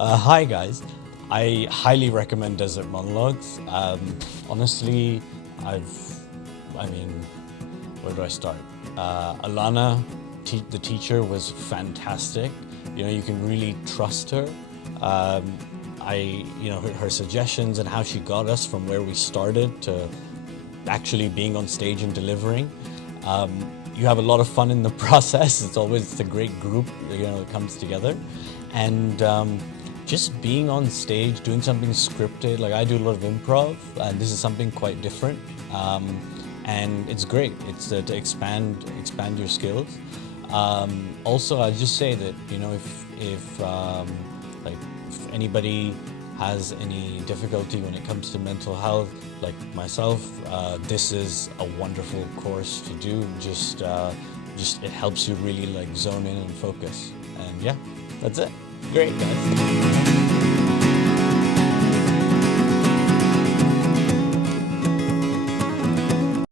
Hi guys, I highly recommend Desert Monologues. Honestly, I mean, where do I start? Alana, the teacher, was fantastic. You know, you can really trust her. Her suggestions and how she got us from where we started to actually being on stage and delivering. You have a lot of fun in the process. It's a great group, that comes together. And just being on stage, doing something scripted, like I do a lot of improv, and this is something quite different. And it's great. It's to expand your skills. Also, I'd just say that, if anybody has any difficulty when it comes to mental health, like myself, this is a wonderful course to do. Just it helps you really like zone in and focus. And yeah, that's it. Great, guys.